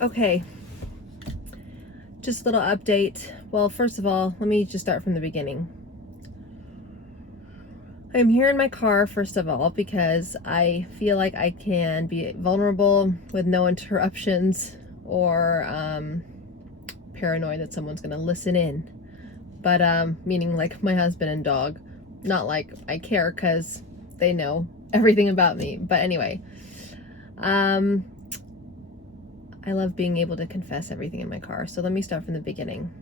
Okay, just a little update. Well, first of all, let me just start from the beginning. I'm here in my car, first of all, because I feel like I can be vulnerable with no interruptions or paranoid that someone's going to listen in. But meaning like my husband and dog. Not like I care because they know everything about me. But anyway, I love being able to confess everything in my car. So let me start from the beginning.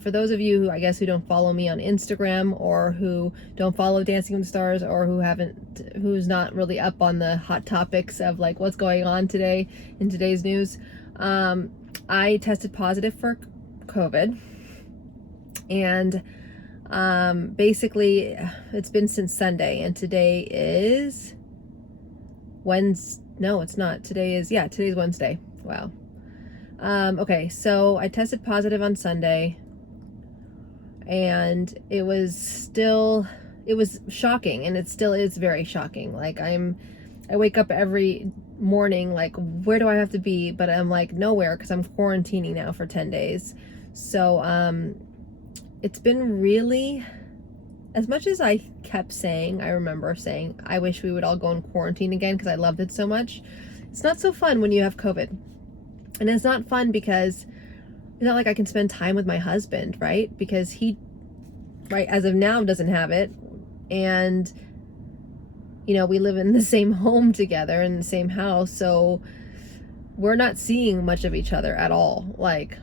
For those of you who I guess who don't follow me on Instagram, or who don't follow Dancing with the Stars, or who's not really up on the hot topics of like what's going on today in today's news, I tested positive for COVID, and basically it's been since Sunday, and today is Wednesday. No, it's not. Today's Wednesday. Wow. Okay, so I tested positive on Sunday, and it was shocking, and it still is very shocking. Like I wake up every morning like, where do I have to be? But I'm like, nowhere, because I'm quarantining now for 10 days. So it's been really, as much as I kept saying, I remember saying, I wish we would all go in quarantine again because I loved it so much. It's not so fun when you have COVID. And it's not fun because it's not like I can spend time with my husband, right? Because he, right, as of now, doesn't have it. And, you know, we live in the same home together, in the same house. So we're not seeing much of each other at all, like,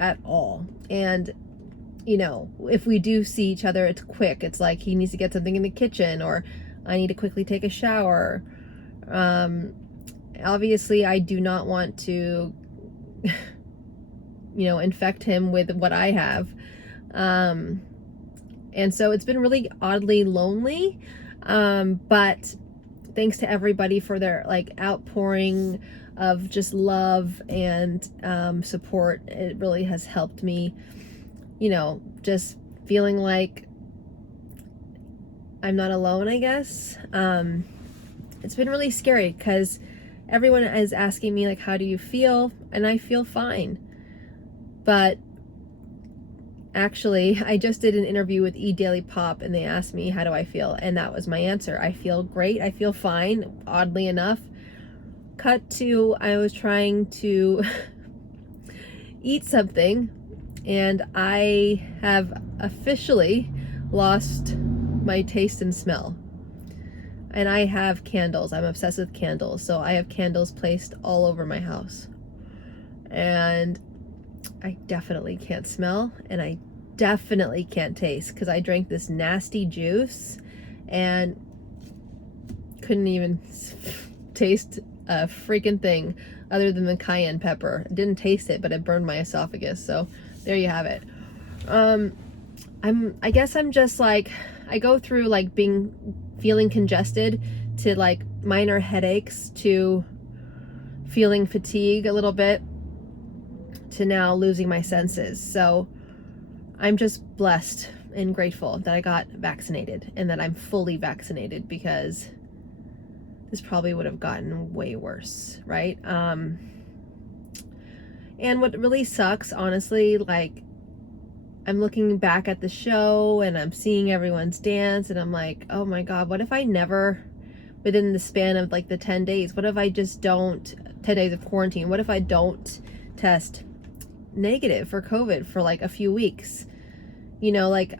at all. And, you know, if we do see each other, it's quick. It's like he needs to get something in the kitchen, or I need to quickly take a shower. Obviously, I do not want to, you know, infect him with what I have. And so it's been really oddly lonely. But thanks to everybody for their like outpouring of just love and support. It really has helped me, you know, just feeling like I'm not alone, I guess. It's been really scary because everyone is asking me like, how do you feel? And I feel fine. But actually, I just did an interview with Daily Pop, and they asked me, how do I feel? And that was my answer. I feel great. I feel fine, oddly enough. Cut to, I was trying to eat something, and I have officially lost my taste and smell. And I have candles. I'm obsessed with candles. So I have candles placed all over my house. And I definitely can't smell, and I definitely can't taste, because I drank this nasty juice and couldn't even taste a freaking thing other than the cayenne pepper. I didn't taste it, but it burned my esophagus. So there you have it. I guess I'm just like, I go through like feeling congested, to like minor headaches, to feeling fatigue a little bit, to now losing my senses. So I'm just blessed and grateful that I got vaccinated, and that I'm fully vaccinated, because this probably would have gotten way worse, right? And what really sucks, honestly, like, I'm looking back at the show and I'm seeing everyone's dance, and I'm like, oh my God, what if I never, within the span of like the 10 days, what if I just don't, 10 days of quarantine, what if I don't test negative for COVID for like a few weeks? You know, like,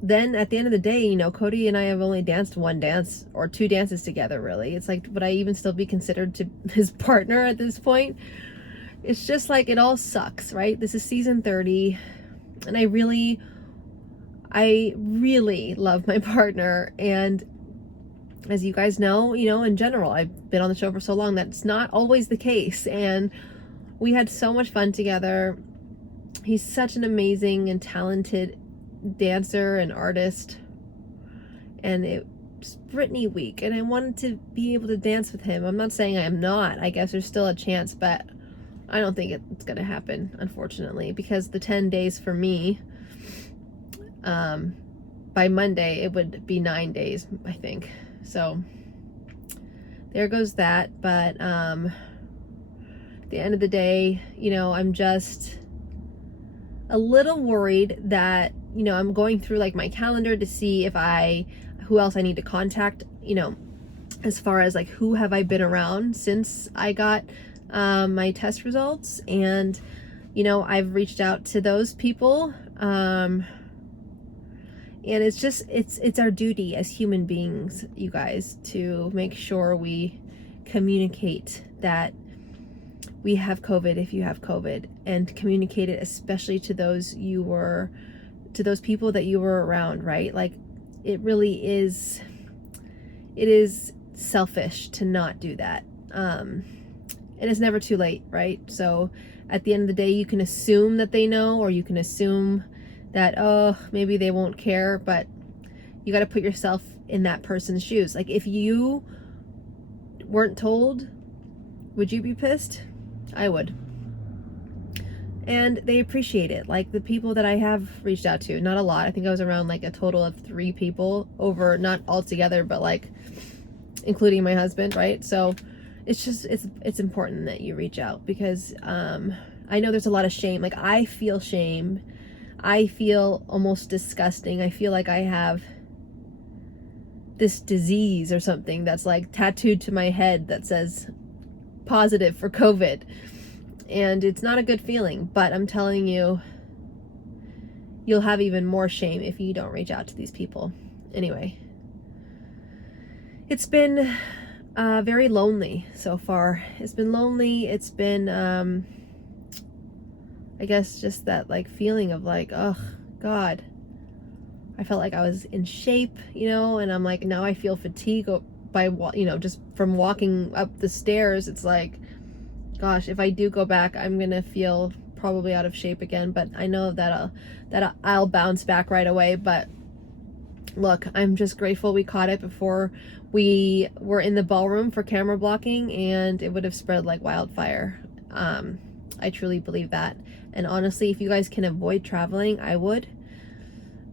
then at the end of the day, you know, Cody and I have only danced one dance or two dances together, really. It's like, would I even still be considered to his partner at this point? It's just like, it all sucks, right? This is season 30, and I really love my partner. And as you guys know, you know, in general, I've been on the show for so long, that's not always the case. And we had so much fun together. He's such an amazing and talented dancer and artist. And it's Britney week, and I wanted to be able to dance with him. I'm not saying I am not. I guess there's still a chance, but I don't think it's going to happen, unfortunately, because the 10 days for me, by Monday, it would be 9 days, I think. So there goes that. But At the end of the day, you know, I'm just a little worried that, you know, I'm going through like my calendar to see who else I need to contact, you know, as far as like who have I been around since I got my test results. And, you know, I've reached out to those people. And it's just, it's our duty as human beings, you guys, to make sure we communicate that we have COVID if you have COVID, and communicate it especially to those people that you were around, right? Like, it is selfish to not do that. And it's never too late, right? So at the end of the day, you can assume that they know, or you can assume that, oh, maybe they won't care, but you got to put yourself in that person's shoes. Like, if you weren't told, would you be pissed? I would. And they appreciate it. Like, the people that I have reached out to, not a lot. I think I was around like a total of 3 people over, not all together, but like including my husband, right? So it's just, it's important that you reach out, because I know there's a lot of shame. Like, I feel shame. I feel almost disgusting. I feel like I have this disease or something that's like tattooed to my head that says positive for COVID. And it's not a good feeling, but I'm telling you, you'll have even more shame if you don't reach out to these people. Anyway, it's been very lonely so far. It's been lonely. It's been, I guess, just that like feeling of like, oh God, I felt like I was in shape, you know, and I'm like, now I feel fatigue by, you know, just from walking up the stairs. It's like, gosh, if I do go back, I'm gonna feel probably out of shape again, but I know that I'll bounce back right away. But look, I'm just grateful we caught it before we were in the ballroom for camera blocking, and it would have spread like wildfire. I truly believe that. And honestly, if you guys can avoid traveling, I would.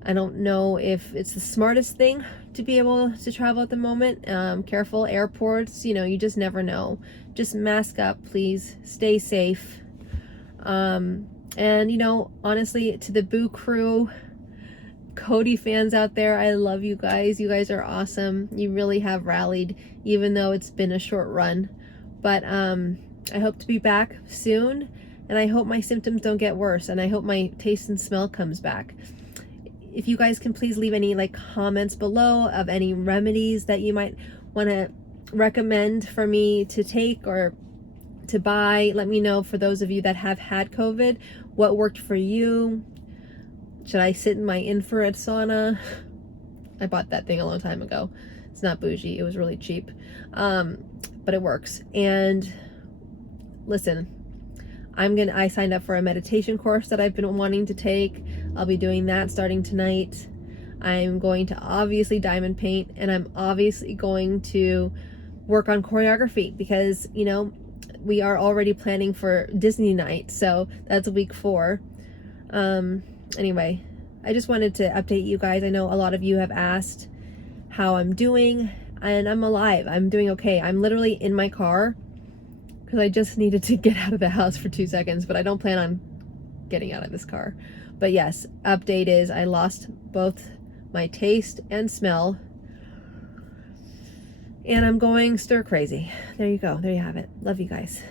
I don't know if it's the smartest thing to be able to travel at the moment. Careful, airports, you know, you just never know. Just mask up, please. Stay safe. And, you know, honestly, to the Boo crew, Cody fans out there, I love you guys. You guys are awesome. You really have rallied, even though it's been a short run. But I hope to be back soon, and I hope my symptoms don't get worse, and I hope my taste and smell comes back. If you guys can please leave any like comments below of any remedies that you might want to recommend for me to take or to buy. Let me know, for those of you that have had COVID, what worked for you. Should I sit in my infrared sauna? I bought that thing a long time ago. It's not bougie. It was really cheap. But it works. And listen, I signed up for a meditation course that I've been wanting to take. I'll be doing that starting tonight. I'm going to obviously diamond paint, and I'm obviously going to work on choreography, because, you know, we are already planning for Disney night, so that's week 4. Anyway, I just wanted to update you guys. I know a lot of you have asked how I'm doing, and I'm alive. I'm doing okay. I'm literally in my car because I just needed to get out of the house for 2 seconds, but I don't plan on getting out of this car. But yes, update is I lost both my taste and smell, and I'm going stir crazy. There you go. There you have it. Love you guys.